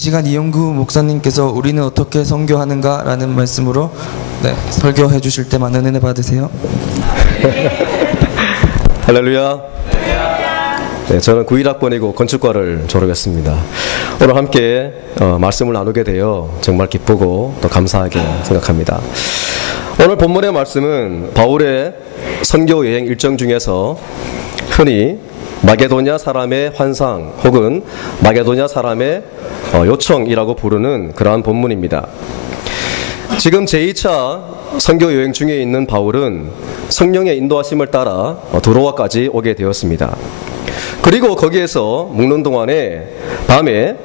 시간 이영구 목사님께서 우리는 어떻게 선교하는가 라는 말씀으로 설교해 주실 때 많은 은혜 받으세요. 할렐루야. 네, 저는 91학번이고 건축과를 졸업했습니다. 오늘 함께 말씀을 나누게 되어 정말 기쁘고 또 감사하게 생각합니다. 오늘 본문의 말씀은 바울의 선교 여행 일정 중에서 흔히 마게도냐 사람의 환상 혹은 마게도냐 사람의 요청이라고 부르는 그러한 본문입니다. 지금 제2차 선교 여행 중에 있는 바울은 성령의 인도하심을 따라 드로아까지 오게 되었습니다. 그리고 거기에서 묵는 동안에 밤에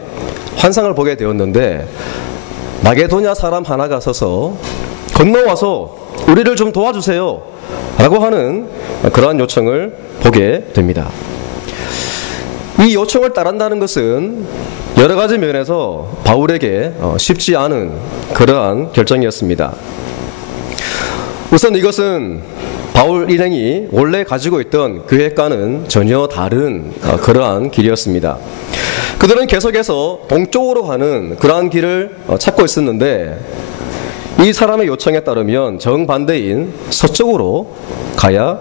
환상을 보게 되었는데 마게도냐 사람 하나가 서서 건너와서 우리를 좀 도와주세요 라고 하는 그러한 요청을 보게 됩니다. 이 요청을 따른다는 것은 여러 가지 면에서 바울에게 쉽지 않은 그러한 결정이었습니다. 우선 이것은 바울 일행이 원래 가지고 있던 계획과는 전혀 다른 그러한 길이었습니다. 그들은 계속해서 동쪽으로 가는 그러한 길을 찾고 있었는데 이 사람의 요청에 따르면 정반대인 서쪽으로 가야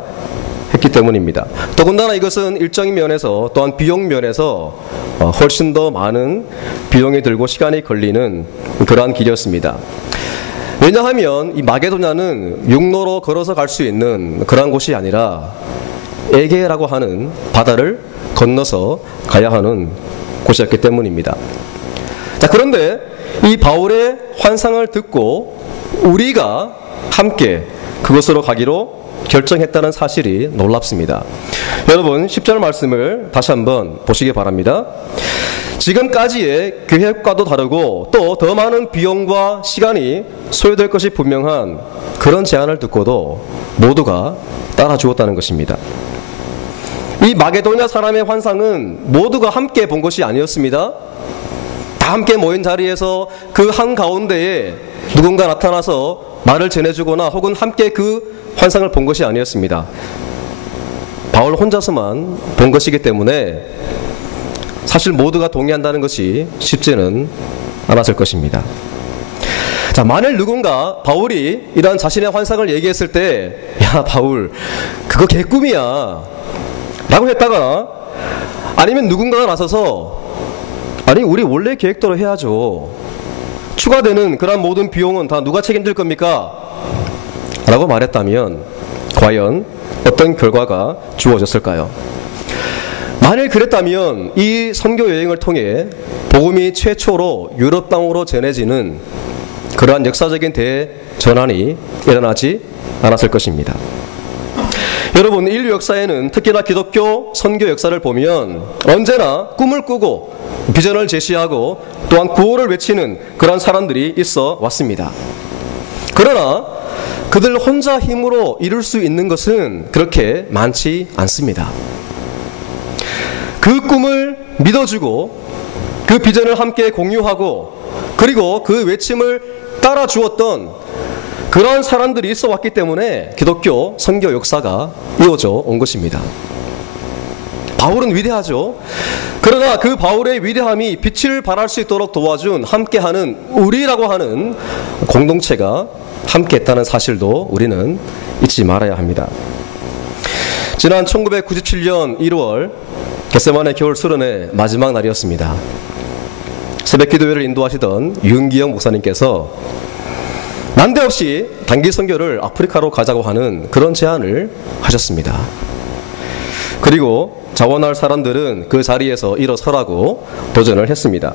했기 때문입니다. 더군다나 이것은 일정인 면에서 또한 비용 면에서 훨씬 더 많은 비용이 들고 시간이 걸리는 그러한 길이었습니다. 왜냐하면 이 마게도냐는 육로로 걸어서 갈 수 있는 그러한 곳이 아니라 에게라고 하는 바다를 건너서 가야 하는 곳이었기 때문입니다. 자, 그런데 이 바울의 환상을 듣고 우리가 함께 그곳으로 가기로 결정했다는 사실이 놀랍습니다. 여러분 10절 말씀을 다시 한번 보시기 바랍니다. 지금까지의 계획과도 다르고 또 더 많은 비용과 시간이 소요될 것이 분명한 그런 제안을 듣고도 모두가 따라 주었다는 것입니다. 이 마게도냐 사람의 환상은 모두가 함께 본 것이 아니었습니다. 다 함께 모인 자리에서 그 한가운데에 누군가 나타나서 말을 전해주거나 혹은 함께 그 환상을 본 것이 아니었습니다. 바울 혼자서만 본 것이기 때문에 사실 모두가 동의한다는 것이 쉽지는 않았을 것입니다. 자, 만일 누군가 바울이 이러한 자신의 환상을 얘기했을 때 야 바울 그거 개꿈이야 라고 했다거나 아니면 누군가가 나서서 아니 우리 원래 계획대로 해야죠, 추가되는 그런 모든 비용은 다 누가 책임질 겁니까? 라고 말했다면 과연 어떤 결과가 주어졌을까요? 만일 그랬다면 이 선교 여행을 통해 복음이 최초로 유럽 땅으로 전해지는 그러한 역사적인 대전환이 일어나지 않았을 것입니다. 여러분, 인류 역사에는 특히나 기독교 선교 역사를 보면 언제나 꿈을 꾸고 비전을 제시하고 또한 구호를 외치는 그런 사람들이 있어 왔습니다. 그러나 그들 혼자 힘으로 이룰 수 있는 것은 그렇게 많지 않습니다. 그 꿈을 믿어주고 그 비전을 함께 공유하고 그리고 그 외침을 따라 주었던 그런 사람들이 있어 왔기 때문에 기독교 선교 역사가 이어져 온 것입니다. 바울은 위대하죠. 그러나 그 바울의 위대함이 빛을 발할 수 있도록 도와준 함께하는 우리라고 하는 공동체가 함께했다는 사실도 우리는 잊지 말아야 합니다. 지난 1997년 1월 겟세마네 겨울 수련회 마지막 날이었습니다. 새벽 기도회를 인도하시던 윤기영 목사님께서 난데없이 단기 선교를 아프리카로 가자고 하는 그런 제안을 하셨습니다. 그리고 자원할 사람들은 그 자리에서 일어서라고 도전을 했습니다.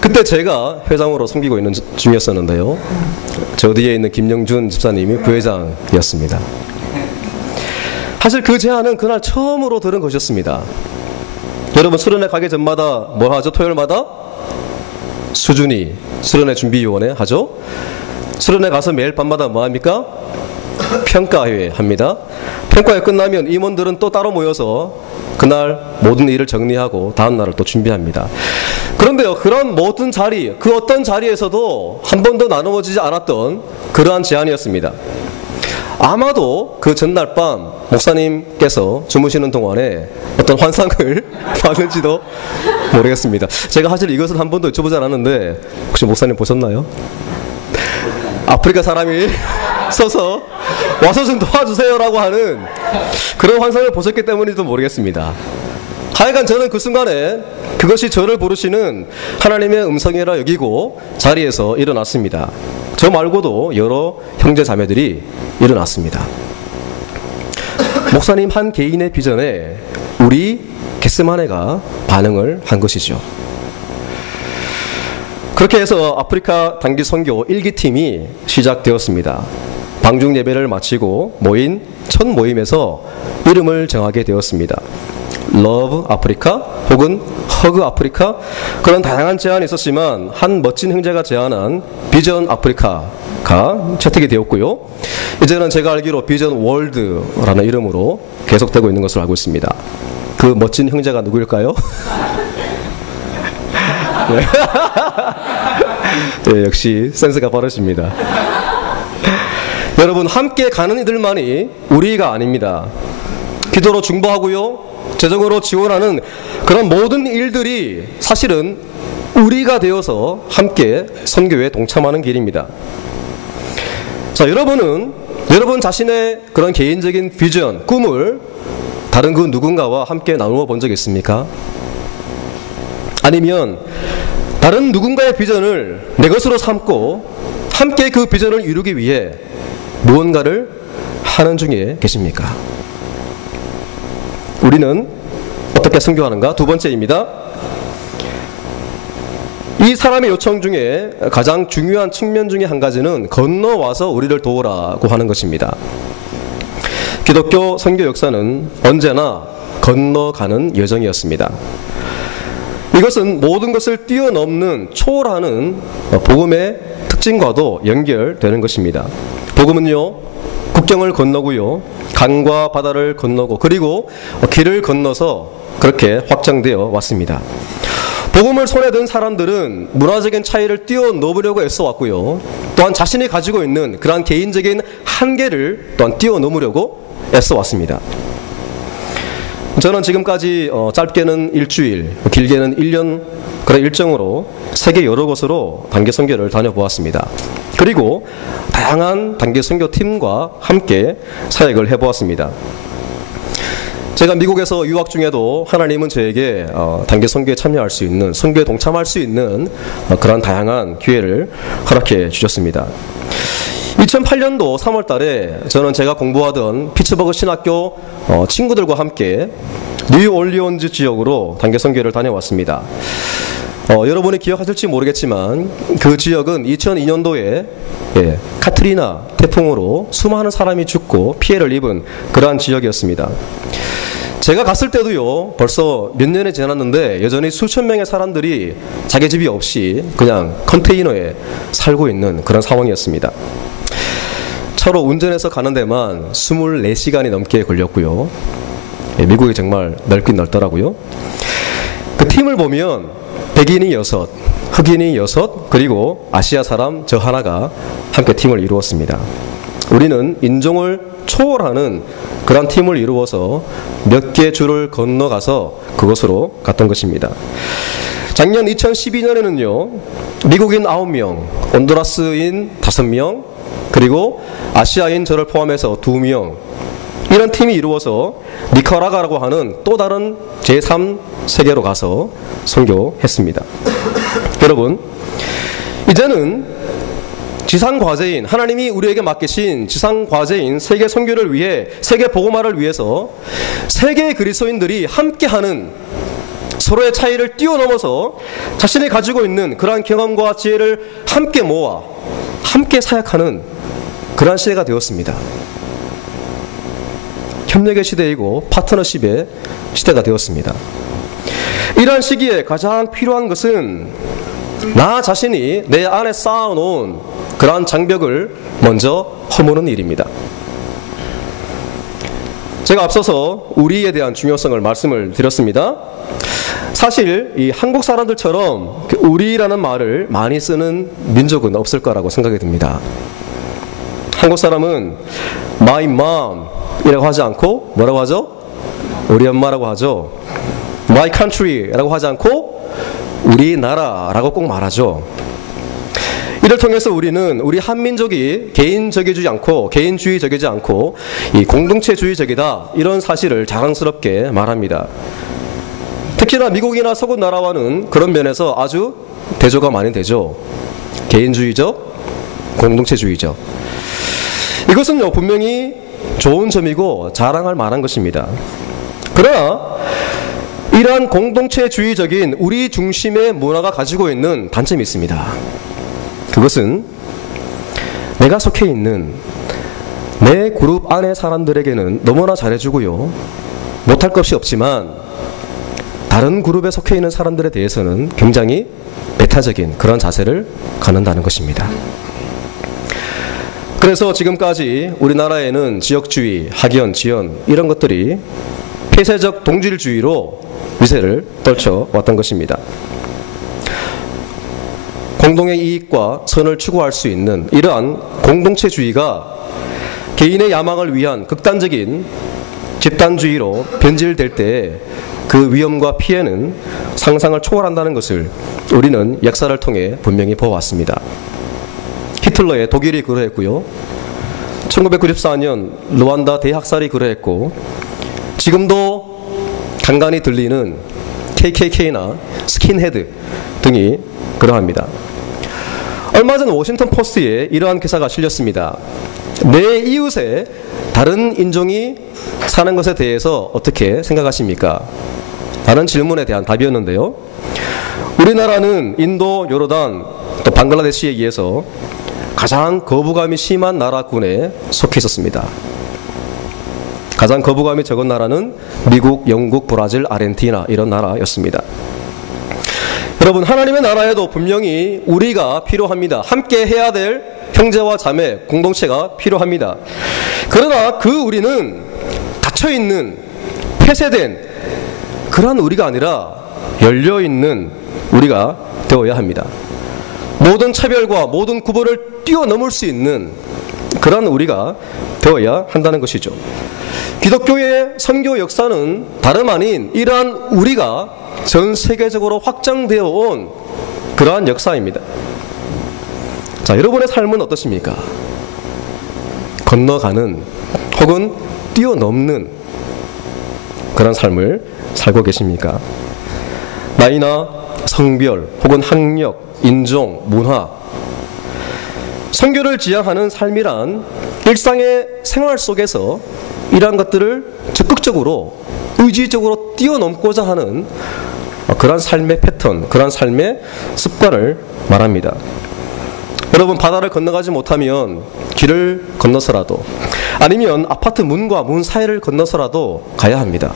그때 제가 회장으로 섬기고 있는 중이었었는데요, 저 뒤에 있는 김영준 집사님이 부회장이었습니다. 사실 그 제안은 그날 처음으로 들은 것이었습니다. 여러분, 수련회 가기 전마다 뭐 하죠? 토요일마다 수준이 수련회 준비위원회 하죠? 수련회 가서 매일 밤마다 뭐 합니까? 평가회 합니다. 평가회 끝나면 임원들은 또 따로 모여서 그날 모든 일을 정리하고 다음 날을 또 준비합니다. 그런데요, 그런 모든 자리, 그 어떤 자리에서도 한 번도 나누어지지 않았던 그러한 제안이었습니다. 아마도 그 전날 밤 목사님께서 주무시는 동안에 어떤 환상을 봤는지도 모르겠습니다. 제가 사실 이것은 한 번도 여쭤보지 않았는데 혹시 목사님 보셨나요? 아프리카 사람이 서서 와서 좀 도와주세요라고 하는 그런 환상을 보셨기 때문인지도 모르겠습니다. 하여간 저는 그 순간에 그것이 저를 부르시는 하나님의 음성이라 여기고 자리에서 일어났습니다. 저 말고도 여러 형제 자매들이 일어났습니다. 목사님 한 개인의 비전에 우리 겟세마네가 반응을 한 것이죠. 그렇게 해서 아프리카 단기 선교 1기팀이 시작되었습니다. 방중 예배를 마치고 모인 첫 모임에서 이름을 정하게 되었습니다. 러브 아프리카 혹은 허그 아프리카, 그런 다양한 제안이 있었지만 한 멋진 형제가 제안한 비전 아프리카가 채택이 되었고요. 이제는 제가 알기로 비전 월드라는 이름으로 계속되고 있는 것으로 알고 있습니다. 그 멋진 형제가 누구일까요? 네, 역시 센스가 빠르십니다. 여러분, 함께 가는 이들만이 우리가 아닙니다. 기도로 중보하고요, 재정으로 지원하는 그런 모든 일들이 사실은 우리가 되어서 함께 선교에 동참하는 길입니다. 자, 여러분 자신의 그런 개인적인 비전, 꿈을 다른 그 누군가와 함께 나누어 본 적 있습니까? 아니면 다른 누군가의 비전을 내 것으로 삼고 함께 그 비전을 이루기 위해 무언가를 하는 중에 계십니까? 우리는 어떻게 선교하는가? 두 번째입니다. 이 사람의 요청 중에 가장 중요한 측면 중에 한 가지는 건너와서 우리를 도우라고 하는 것입니다. 기독교 선교 역사는 언제나 건너가는 여정이었습니다. 이것은 모든 것을 뛰어넘는 초월하는 복음의 특징과도 연결되는 것입니다. 복음은요, 국경을 건너고요, 강과 바다를 건너고 그리고 길을 건너서 그렇게 확장되어 왔습니다. 복음을 손에 든 사람들은 문화적인 차이를 뛰어넘으려고 애써왔고요, 또한 자신이 가지고 있는 그러한 개인적인 한계를 또한 뛰어넘으려고 애써왔습니다. 저는 지금까지 짧게는 일주일, 길게는 1년 그런 일정으로 세계 여러 곳으로 단기 선교를 다녀보았습니다. 그리고 다양한 단기 선교팀과 함께 사역을 해보았습니다. 제가 미국에서 유학 중에도 하나님은 저에게 단기 선교에 참여할 수 있는, 선교에 동참할 수 있는 그런 다양한 기회를 허락해 주셨습니다. 2008년도 3월 달에 저는 제가 공부하던 피츠버그 신학교 친구들과 함께 뉴올리온즈 지역으로 단기 선교를 다녀왔습니다. 여러분이 기억하실지 모르겠지만 그 지역은 2002년도에 카트리나 태풍으로 수많은 사람이 죽고 피해를 입은 그러한 지역이었습니다. 제가 갔을 때도요, 벌써 몇 년이 지났는데 여전히 수천 명의 사람들이 자기 집이 없이 그냥 컨테이너에 살고 있는 그런 상황이었습니다. 차로 운전해서 가는 데만 24시간이 넘게 걸렸고요. 미국이 정말 넓긴 넓더라고요. 그 팀을 보면 백인이 6, 흑인이 6, 그리고 아시아 사람 저 하나가 함께 팀을 이루었습니다. 우리는 인종을 초월하는 그런 팀을 이루어서 몇 개 줄을 건너가서 그곳으로 갔던 것입니다. 작년 2012년에는요, 미국인 9명, 온두라스인 5명, 그리고 아시아인 저를 포함해서 2명, 이런 팀이 이루어서 니카라과라고 하는 또 다른 제3세계로 가서 선교했습니다. 여러분, 이제는 지상과제인, 하나님이 우리에게 맡기신 지상과제인 세계 선교를 위해, 세계 복음화를 위해서 세계 그리스도인들이 함께하는, 서로의 차이를 뛰어넘어서 자신이 가지고 있는 그러한 경험과 지혜를 함께 모아 함께 사역하는 그러한 시대가 되었습니다. 협력의 시대이고 파트너십의 시대가 되었습니다. 이러한 시기에 가장 필요한 것은 나 자신이 내 안에 쌓아놓은 그러한 장벽을 먼저 허무는 일입니다. 제가 앞서서 우리에 대한 중요성을 말씀을 드렸습니다. 사실 이 한국 사람들처럼 우리라는 말을 많이 쓰는 민족은 없을 거라고 생각이 듭니다. 한국 사람은 my mom 이라고 하지 않고 뭐라고 하죠? 우리 엄마라고 하죠. my country 라고 하지 않고 우리나라라고 꼭 말하죠. 이를 통해서 우리는 우리 한민족이 개인주의적이지 않고 이 공동체주의적이다 이런 사실을 자랑스럽게 말합니다. 특히나 미국이나 서구 나라와는 그런 면에서 아주 대조가 많이 되죠. 개인주의적, 공동체주의적. 이것은요 분명히 좋은 점이고 자랑할 만한 것입니다. 그러나 이러한 공동체주의적인 우리 중심의 문화가 가지고 있는 단점이 있습니다. 그것은 내가 속해 있는 내 그룹 안의 사람들에게는 너무나 잘해주고요. 못할 것이 없지만 다른 그룹에 속해 있는 사람들에 대해서는 굉장히 배타적인 그런 자세를 갖는다는 것입니다. 그래서 지금까지 우리나라에는 지역주의, 학연, 지연 이런 것들이 폐쇄적 동질주의로 위세를 떨쳐왔던 것입니다. 공동의 이익과 선을 추구할 수 있는 이러한 공동체주의가 개인의 야망을 위한 극단적인 집단주의로 변질될 때 그 위험과 피해는 상상을 초월한다는 것을 우리는 역사를 통해 분명히 보아왔습니다. 히틀러의 독일이 그러했고요. 1994년 루안다 대학살이 그러했고 지금도 간간히 들리는 KKK나 스킨헤드 등이 그러합니다. 얼마 전 워싱턴 포스트에 이러한 기사가 실렸습니다. 내 이웃에 다른 인종이 사는 것에 대해서 어떻게 생각하십니까? 다른 질문에 대한 답이었는데요. 우리나라는 인도, 요르단, 또 방글라데시에 의해서 가장 거부감이 심한 나라군에 속해 있었습니다. 가장 거부감이 적은 나라는 미국, 영국, 브라질, 아르헨티나 이런 나라였습니다. 여러분 하나님의 나라에도 분명히 우리가 필요합니다. 함께 해야 될 형제와 자매, 공동체가 필요합니다. 그러나 그 우리는 닫혀있는 폐쇄된 그러한 우리가 아니라 열려있는 우리가 되어야 합니다. 모든 차별과 모든 구분을 뛰어넘을 수 있는 그러한 우리가 되어야 한다는 것이죠. 기독교의 선교 역사는 다름 아닌 이러한 우리가 전 세계적으로 확장되어 온 그러한 역사입니다. 자, 여러분의 삶은 어떠십니까? 건너가는 혹은 뛰어넘는 그런 삶을 살고 계십니까? 나이나 성별 혹은 학력, 인종, 문화 선교를 지향하는 삶이란 일상의 생활 속에서 이러한 것들을 적극적으로 의지적으로 뛰어넘고자 하는 그런 삶의 패턴, 그런 삶의 습관을 말합니다. 여러분 바다를 건너가지 못하면 길을 건너서라도 아니면 아파트 문과 문 사이를 건너서라도 가야 합니다.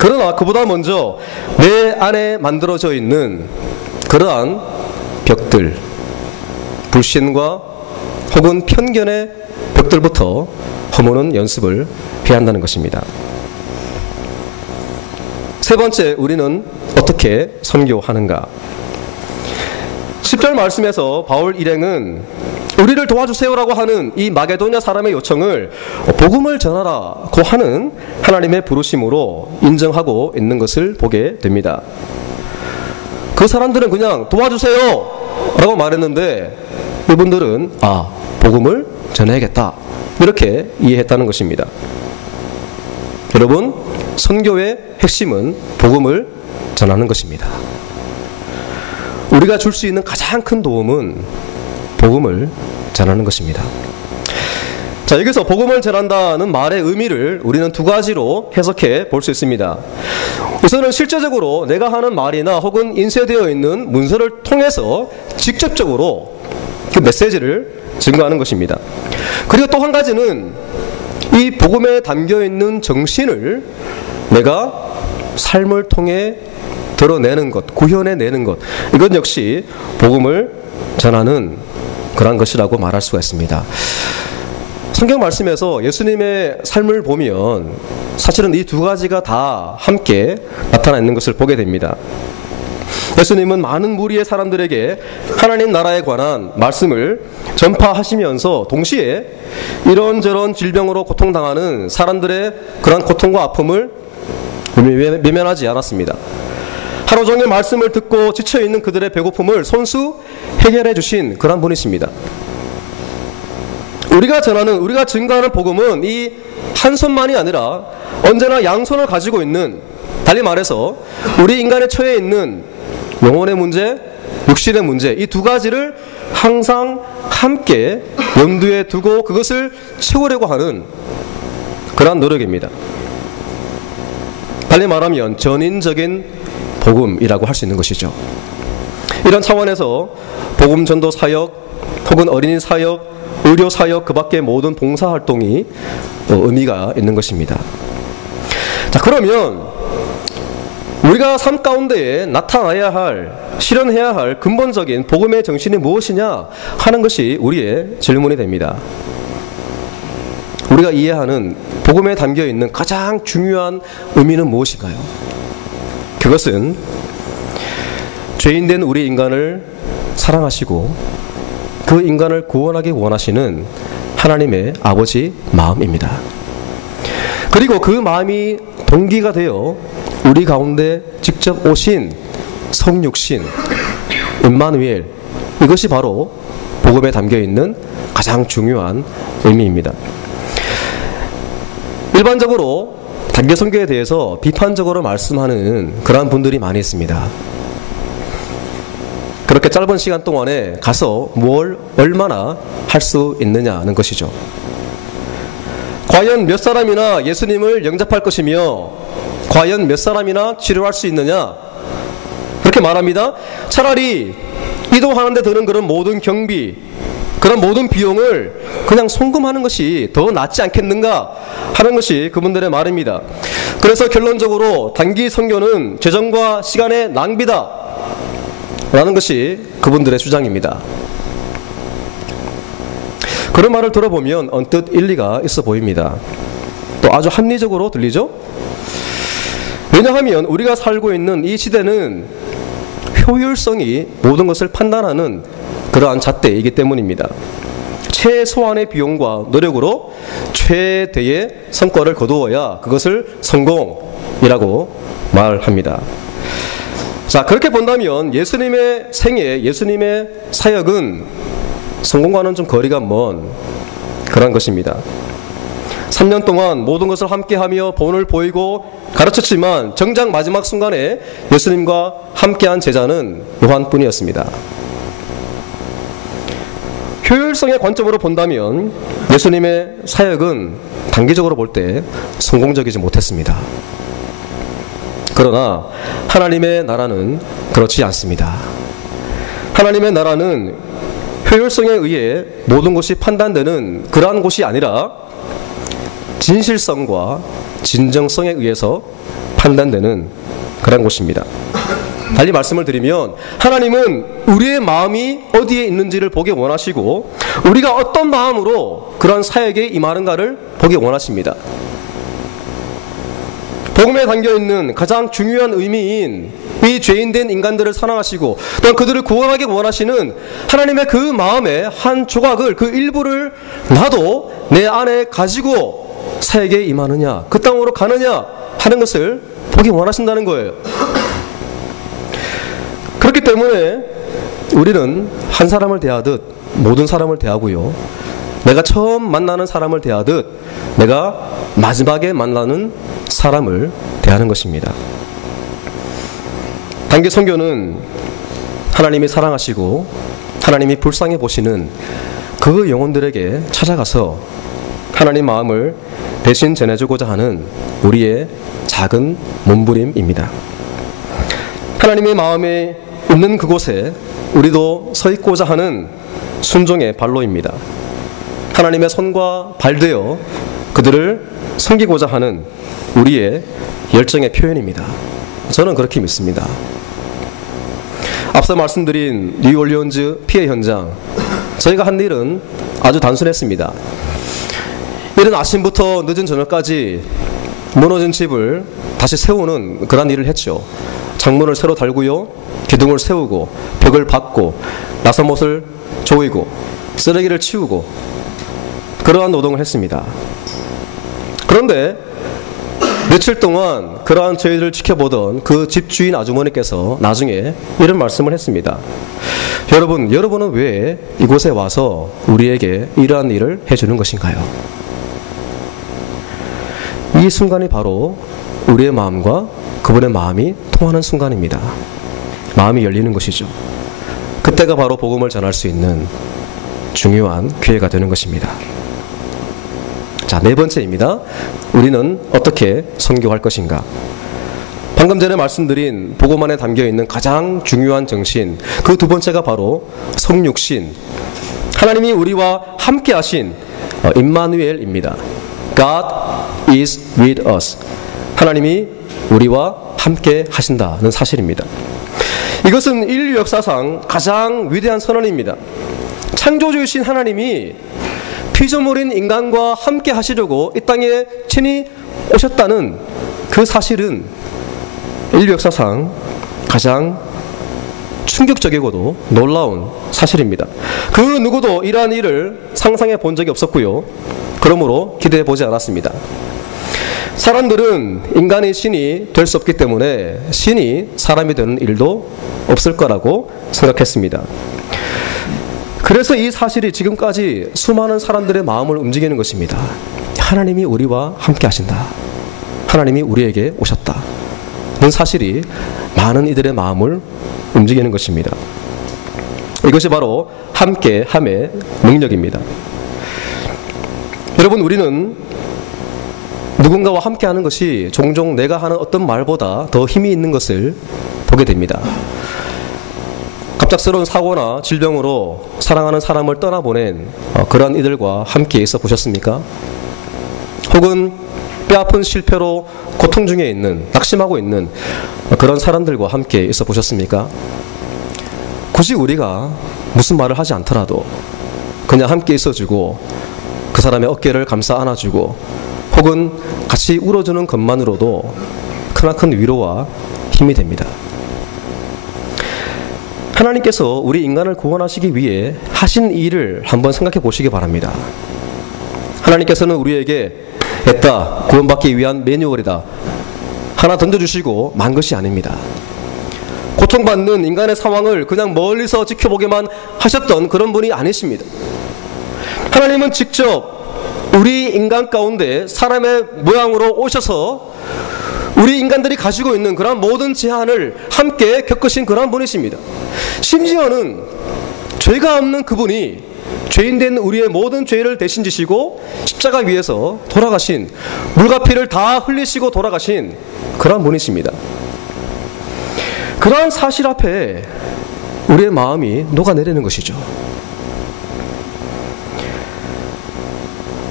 그러나 그보다 먼저 내 안에 만들어져 있는 그러한 벽들, 불신과 혹은 편견의 벽들부터 허무는 연습을 해야 한다는 것입니다. 세 번째, 우리는 어떻게 선교하는가? 10절 말씀에서 바울 일행은 우리를 도와주세요라고 하는 이 마게도냐 사람의 요청을 복음을 전하라고 하는 하나님의 부르심으로 인정하고 있는 것을 보게 됩니다. 그 사람들은 그냥 도와주세요 라고 말했는데 이분들은 복음을 전해야겠다 이렇게 이해했다는 것입니다. 여러분, 선교의 핵심은 복음을 전하는 것입니다. 우리가 줄 수 있는 가장 큰 도움은 복음을 전하는 것입니다. 자, 여기서 복음을 전한다는 말의 의미를 우리는 두 가지로 해석해 볼 수 있습니다. 우선은 실제적으로 내가 하는 말이나 혹은 인쇄되어 있는 문서를 통해서 직접적으로 그 메시지를 증거하는 것입니다. 그리고 또 한 가지는 이 복음에 담겨있는 정신을 내가 삶을 통해 드러내는 것, 구현해내는 것, 이건 역시 복음을 전하는 그런 것이라고 말할 수가 있습니다. 성경 말씀에서 예수님의 삶을 보면 사실은 이 두 가지가 다 함께 나타나 있는 것을 보게 됩니다. 예수님은 많은 무리의 사람들에게 하나님 나라에 관한 말씀을 전파하시면서 동시에 이런저런 질병으로 고통당하는 사람들의 그런 고통과 아픔을 외면하지 않았습니다. 하루 종일 말씀을 듣고 지쳐있는 그들의 배고픔을 손수 해결해 주신 그런 분이십니다. 우리가 증거하는 복음은 이 한 손만이 아니라 언제나 양손을 가지고 있는, 달리 말해서 우리 인간의 처해 있는 영혼의 문제, 육신의 문제, 이 두 가지를 항상 함께 염두에 두고 그것을 채우려고 하는 그러한 노력입니다. 달리 말하면 전인적인 복음이라고 할 수 있는 것이죠. 이런 차원에서 복음 전도 사역 혹은 어린이 사역, 의료 사역, 그 밖의 모든 봉사 활동이 의미가 있는 것입니다. 자, 그러면 우리가 삶 가운데에 나타나야 할, 실현해야 할 근본적인 복음의 정신이 무엇이냐 하는 것이 우리의 질문이 됩니다. 우리가 이해하는 복음에 담겨있는 가장 중요한 의미는 무엇인가요? 그것은 죄인된 우리 인간을 사랑하시고 그 인간을 구원하기 원하시는 하나님의 아버지 마음입니다. 그리고 그 마음이 동기가 되어 우리 가운데 직접 오신 성육신 임마누엘, 이것이 바로 복음에 담겨있는 가장 중요한 의미입니다. 일반적으로 단기 선교에 대해서 비판적으로 말씀하는 그러한 분들이 많이 있습니다. 그렇게 짧은 시간 동안에 가서 뭘 얼마나 할 수 있느냐는 것이죠. 과연 몇 사람이나 예수님을 영접할 것이며 과연 몇 사람이나 치료할 수 있느냐, 그렇게 말합니다. 차라리 이동하는 데 드는 그런 모든 경비, 그런 모든 비용을 그냥 송금하는 것이 더 낫지 않겠는가 하는 것이 그분들의 말입니다. 그래서 결론적으로 단기 선교는 재정과 시간의 낭비다 라는 것이 그분들의 주장입니다. 그런 말을 들어보면 언뜻 일리가 있어 보입니다. 또 아주 합리적으로 들리죠? 왜냐하면 우리가 살고 있는 이 시대는 효율성이 모든 것을 판단하는 그러한 잣대이기 때문입니다. 최소한의 비용과 노력으로 최대의 성과를 거두어야 그것을 성공이라고 말합니다. 자, 그렇게 본다면 예수님의 생애, 예수님의 사역은 성공과는 좀 거리가 먼 그런 것입니다. 3년 동안 모든 것을 함께하며 본을 보이고 가르쳤지만 정작 마지막 순간에 예수님과 함께한 제자는 요한뿐이었습니다. 효율성의 관점으로 본다면 예수님의 사역은 단기적으로 볼 때 성공적이지 못했습니다. 그러나 하나님의 나라는 그렇지 않습니다. 하나님의 나라는 효율성에 의해 모든 것이 판단되는 그러한 곳이 아니라 진실성과 진정성에 의해서 판단되는 그런 곳입니다. 달리 말씀을 드리면 하나님은 우리의 마음이 어디에 있는지를 보기 원하시고 우리가 어떤 마음으로 그런 사역에 임하는가를 보기 원하십니다. 복음에 담겨있는 가장 중요한 의미인 이 죄인된 인간들을 사랑하시고 또한 그들을 구원하기 원하시는 하나님의 그 마음의 한 조각을, 그 일부를 나도 내 안에 가지고 사역에 임하느냐, 그 땅으로 가느냐 하는 것을 보기 원하신다는 거예요. 그렇기 때문에 우리는 한 사람을 대하듯 모든 사람을 대하고요, 내가 처음 만나는 사람을 대하듯 내가 마지막에 만나는 사람을 대하는 것입니다. 단기 선교는 하나님이 사랑하시고 하나님이 불쌍히 보시는 그 영혼들에게 찾아가서 하나님 마음을 대신 전해주고자 하는 우리의 작은 몸부림입니다. 하나님의 마음에 있는 그곳에 우리도 서 있고자 하는 순종의 발로입니다. 하나님의 손과 발되어 그들을 섬기고자 하는 우리의 열정의 표현입니다. 저는 그렇게 믿습니다. 앞서 말씀드린 뉴올리언즈 피해 현장, 저희가 한 일은 아주 단순했습니다. 이른 아침부터 늦은 저녁까지 무너진 집을 다시 세우는 그런 일을 했죠. 창문을 새로 달고요, 기둥을 세우고, 벽을 박고, 나선못을 조이고, 쓰레기를 치우고, 그러한 노동을 했습니다. 그런데 며칠 동안 그러한 저희를 지켜보던 그 집주인 아주머니께서 나중에 이런 말씀을 했습니다. 여러분은 왜 이곳에 와서 우리에게 이러한 일을 해주는 것인가요? 이 순간이 바로 우리의 마음과 그분의 마음이 통하는 순간입니다. 마음이 열리는 것이죠. 그때가 바로 복음을 전할 수 있는 중요한 기회가 되는 것입니다. 자, 네 번째입니다. 우리는 어떻게 선교할 것인가? 방금 전에 말씀드린 복음 안에 담겨있는 가장 중요한 정신, 그 두 번째가 바로 성육신, 하나님이 우리와 함께 하신 임마누엘입니다. God is with us. 하나님이 우리와 함께 하신다는 사실입니다. 이것은 인류 역사상 가장 위대한 선언입니다. 창조주이신 하나님이 피조물인 인간과 함께 하시려고 이 땅에 친히 오셨다는 그 사실은 인류 역사상 가장 충격적이고도 놀라운 사실입니다. 그 누구도 이러한 일을 상상해 본 적이 없었고요. 그러므로 기대해 보지 않았습니다. 사람들은 인간이 신이 될 수 없기 때문에 신이 사람이 되는 일도 없을 거라고 생각했습니다. 그래서 이 사실이 지금까지 수많은 사람들의 마음을 움직이는 것입니다. 하나님이 우리와 함께 하신다. 하나님이 우리에게 오셨다. 이 사실이 많은 이들의 마음을 움직이는 것입니다. 이것이 바로 함께함의 능력입니다. 여러분, 우리는 누군가와 함께하는 것이 종종 내가 하는 어떤 말보다 더 힘이 있는 것을 보게 됩니다. 갑작스러운 사고나 질병으로 사랑하는 사람을 떠나보낸 그러한 이들과 함께 있어 보셨습니까? 혹은 뼈아픈 실패로 고통 중에 있는, 낙심하고 있는 그런 사람들과 함께 있어 보셨습니까? 굳이 우리가 무슨 말을 하지 않더라도 그냥 함께 있어주고 그 사람의 어깨를 감싸 안아주고 혹은 같이 울어주는 것만으로도 크나큰 위로와 힘이 됩니다. 하나님께서 우리 인간을 구원하시기 위해 하신 일을 한번 생각해 보시기 바랍니다. 하나님께서는 우리에게 됐다, 구원받기 위한 매뉴얼이다 하나 던져주시고 만 것이 아닙니다. 고통받는 인간의 상황을 그냥 멀리서 지켜보게만 하셨던 그런 분이 아니십니다. 하나님은 직접 우리 인간 가운데 사람의 모양으로 오셔서 우리 인간들이 가지고 있는 그런 모든 제한을 함께 겪으신 그런 분이십니다. 심지어는 죄가 없는 그분이 죄인된 우리의 모든 죄를 대신 지시고 십자가 위에서 돌아가신, 물과 피를 다 흘리시고 돌아가신 그런 분이십니다. 그러한 사실 앞에 우리의 마음이 녹아내리는 것이죠.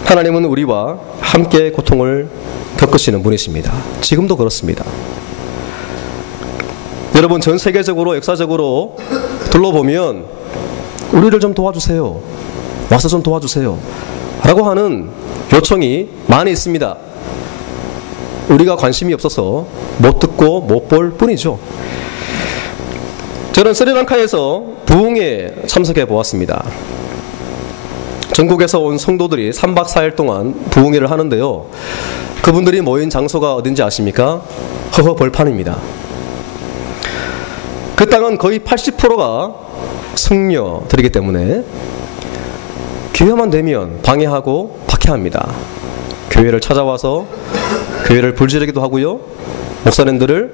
하나님은 우리와 함께 고통을 겪으시는 분이십니다. 지금도 그렇습니다. 여러분, 전 세계적으로 역사적으로 둘러보면 우리를 좀 도와주세요, 와서 좀 도와주세요 라고 하는 요청이 많이 있습니다. 우리가 관심이 없어서 못 듣고 못 볼 뿐이죠. 저는 스리랑카에서 부흥에 참석해 보았습니다. 전국에서 온 성도들이 3박 4일 동안 부흥회를 하는데요. 그분들이 모인 장소가 어딘지 아십니까? 허허 벌판입니다. 그 땅은 거의 80%가 승려들이기 때문에 기회만 되면 방해하고 박해합니다. 교회를 찾아와서 교회를 불지르기도 하고요, 목사님들을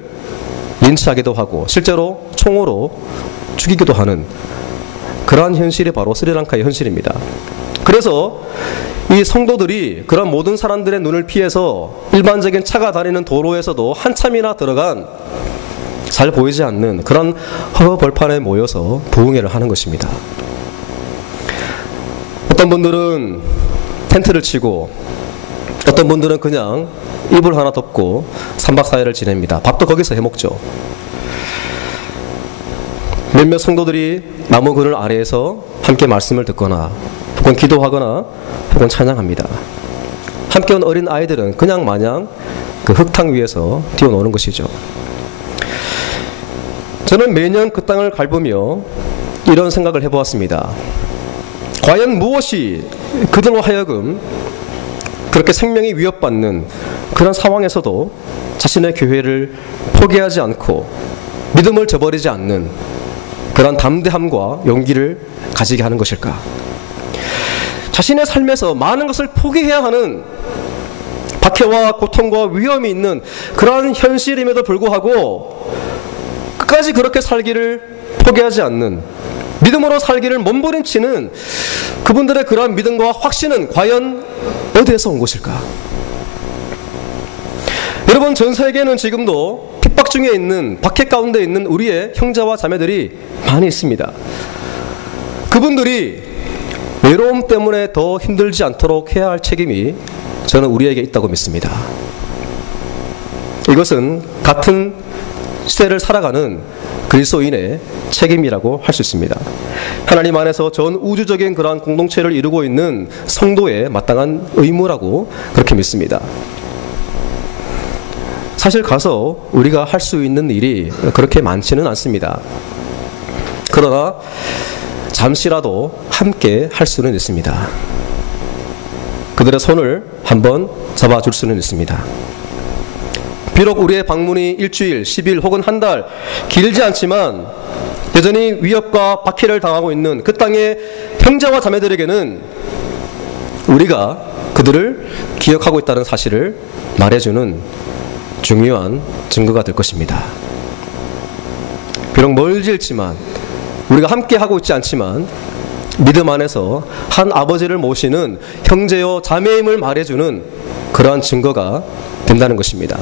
린치하기도 하고 실제로 총으로 죽이기도 하는 그러한 현실이 바로 스리랑카의 현실입니다. 그래서 이 성도들이 그런 모든 사람들의 눈을 피해서 일반적인 차가 다니는 도로에서도 한참이나 들어간 잘 보이지 않는 그런 허허벌판에 모여서 부흥회를 하는 것입니다. 어떤 분들은 텐트를 치고 어떤 분들은 그냥 이불 하나 덮고 3박 4일을 지냅니다. 밥도 거기서 해먹죠. 몇몇 성도들이 나무 그늘 아래에서 함께 말씀을 듣거나 혹은 기도하거나 혹은 찬양합니다. 함께 온 어린 아이들은 그냥 마냥 그 흙탕 위에서 뛰어노는 것이죠. 저는 매년 그 땅을 갈보며 이런 생각을 해보았습니다. 과연 무엇이 그들로 하여금 그렇게 생명이 위협받는 그런 상황에서도 자신의 교회를 포기하지 않고 믿음을 저버리지 않는 그런 담대함과 용기를 가지게 하는 것일까? 자신의 삶에서 많은 것을 포기해야 하는 박해와 고통과 위험이 있는 그러한 현실임에도 불구하고 끝까지 그렇게 살기를 포기하지 않는, 믿음으로 살기를 몸부림치는 그분들의 그러한 믿음과 확신은 과연 어디에서 온 것일까? 여러분, 전 세계는 지금도 핍박 중에 있는, 박해 가운데 있는 우리의 형제와 자매들이 많이 있습니다. 그분들이 외로움 때문에 더 힘들지 않도록 해야 할 책임이 저는 우리에게 있다고 믿습니다. 이것은 같은 시대를 살아가는 그리스도인의 책임이라고 할 수 있습니다. 하나님 안에서 전 우주적인 그러한 공동체를 이루고 있는 성도의 마땅한 의무라고 그렇게 믿습니다. 사실 가서 우리가 할 수 있는 일이 그렇게 많지는 않습니다. 그러나 잠시라도 함께 할 수는 있습니다. 그들의 손을 한번 잡아줄 수는 있습니다. 비록 우리의 방문이 일주일, 10일 혹은 한 달 길지 않지만 여전히 위협과 박해를 당하고 있는 그 땅의 형제와 자매들에게는 우리가 그들을 기억하고 있다는 사실을 말해주는 중요한 증거가 될 것입니다. 비록 멀지 있지만, 우리가 함께 하고 있지 않지만 믿음 안에서 한 아버지를 모시는 형제요 자매임을 말해주는 그러한 증거가 된다는 것입니다.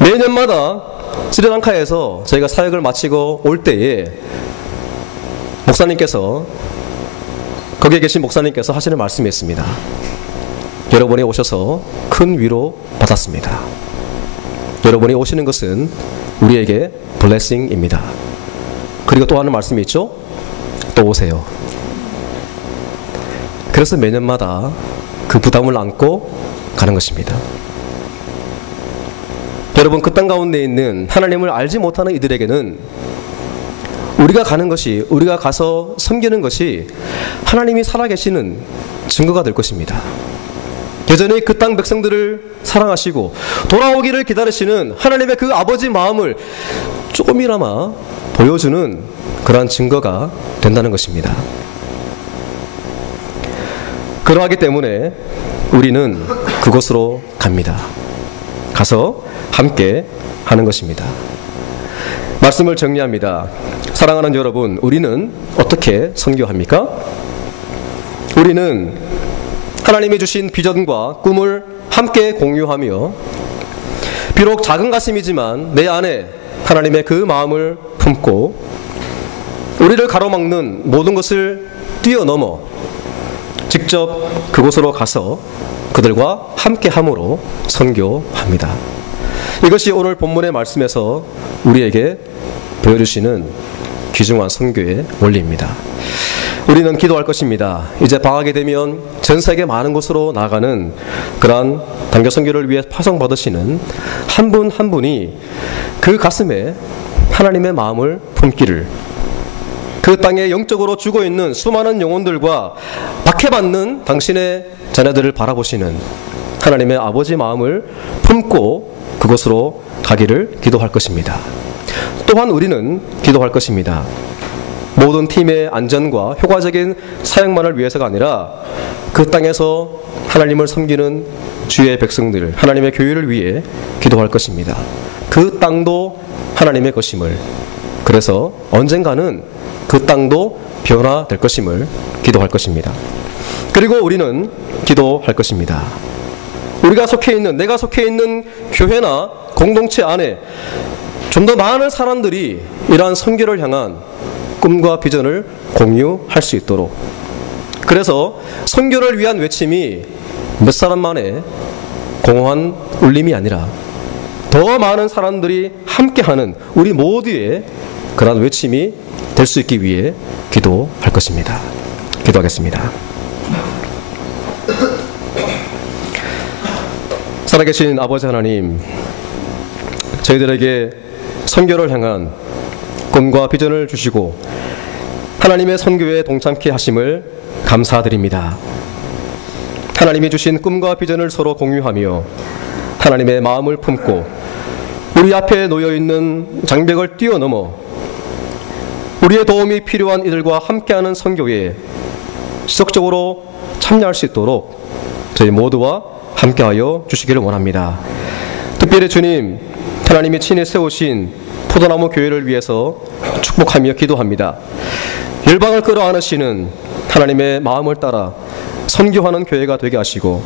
매년마다 스리랑카에서 저희가 사역을 마치고 올 때에 목사님께서, 거기에 계신 목사님께서 하시는 말씀이 있습니다. 여러분이 오셔서 큰 위로 받았습니다. 여러분이 오시는 것은 우리에게 블레싱입니다. 그리고 또 하는 말씀이 있죠? 또 오세요. 그래서 매년마다 그 부담을 안고 가는 것입니다. 여러분, 그 땅 가운데 있는 하나님을 알지 못하는 이들에게는 우리가 가는 것이, 우리가 가서 섬기는 것이 하나님이 살아계시는 증거가 될 것입니다. 여전히 그 땅 백성들을 사랑하시고 돌아오기를 기다리시는 하나님의 그 아버지 마음을 조금이나마 보여주는 그러한 증거가 된다는 것입니다. 그러하기 때문에 우리는 그곳으로 갑니다. 가서 함께 하는 것입니다. 말씀을 정리합니다. 사랑하는 여러분, 우리는 어떻게 선교합니까? 우리는 하나님이 주신 비전과 꿈을 함께 공유하며, 비록 작은 가슴이지만 내 안에 하나님의 그 마음을 품고 우리를 가로막는 모든 것을 뛰어넘어 직접 그곳으로 가서 그들과 함께함으로 선교합니다. 이것이 오늘 본문의 말씀에서 우리에게 보여주시는 귀중한 선교의 원리입니다. 우리는 기도할 것입니다. 이제 방학이 되면 전 세계 많은 곳으로 나가는 그러한 단교 선교를 위해 파송받으시는 한 분 한 분이 그 가슴에 하나님의 마음을 품기를, 그 땅에 영적으로 죽어있는 수많은 영혼들과 박해받는 당신의 자녀들을 바라보시는 하나님의 아버지 마음을 품고 그곳으로 가기를 기도할 것입니다. 또한 우리는 기도할 것입니다. 모든 팀의 안전과 효과적인 사역만을 위해서가 아니라 그 땅에서 하나님을 섬기는 주의 백성들, 하나님의 교회를 위해 기도할 것입니다. 그 땅도 하나님의 것임을, 그래서 언젠가는 그 땅도 변화될 것임을 기도할 것입니다. 그리고 우리는 기도할 것입니다. 우리가 속해 있는, 내가 속해 있는 교회나 공동체 안에 좀 더 많은 사람들이 이러한 선교를 향한 꿈과 비전을 공유할 수 있도록, 그래서 선교를 위한 외침이 몇 사람만의 공허한 울림이 아니라 더 많은 사람들이 함께하는 우리 모두의 그러한 외침이 될 수 있기 위해 기도할 것입니다. 기도하겠습니다. 살아계신 아버지 하나님, 저희들에게 선교를 향한 꿈과 비전을 주시고 하나님의 선교에 동참케 하심을 감사드립니다. 하나님이 주신 꿈과 비전을 서로 공유하며 하나님의 마음을 품고 우리 앞에 놓여있는 장벽을 뛰어넘어 우리의 도움이 필요한 이들과 함께하는 선교에 지속적으로 참여할 수 있도록 저희 모두와 함께하여 주시기를 원합니다. 특별히 주님, 하나님이 친히 세우신 포도나무 교회를 위해서 축복하며 기도합니다. 열방을 끌어안으시는 하나님의 마음을 따라 선교하는 교회가 되게 하시고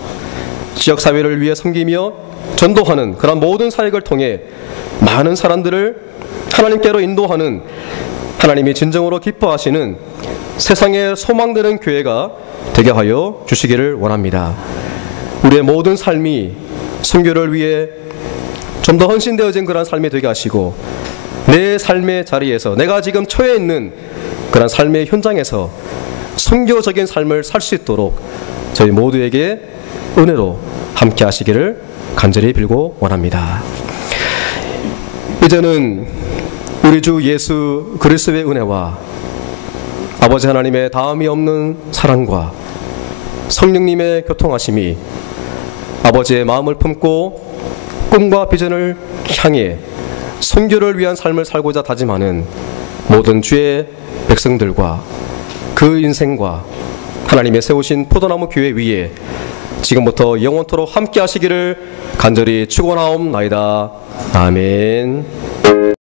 지역사회를 위해 섬기며 전도하는 그런 모든 사역을 통해 많은 사람들을 하나님께로 인도하는 하나님이 진정으로 기뻐하시는 세상에 소망되는 교회가 되게 하여 주시기를 원합니다. 우리의 모든 삶이 선교를 위해 좀 더 헌신되어진 그런 삶이 되게 하시고 내 삶의 자리에서 내가 지금 처해 있는 그런 삶의 현장에서 선교적인 삶을 살 수 있도록 저희 모두에게 은혜로 함께 하시기를 간절히 빌고 원합니다. 이제는 우리 주 예수 그리스도의 은혜와 아버지 하나님의 다함이 없는 사랑과 성령님의 교통하심이 아버지의 마음을 품고 꿈과 비전을 향해 선교를 위한 삶을 살고자 다짐하는 모든 주의 백성들과 그 인생과 하나님의 세우신 포도나무 교회 위에 지금부터 영원토록 함께 하시기를 간절히 축원하옵나이다. 아멘.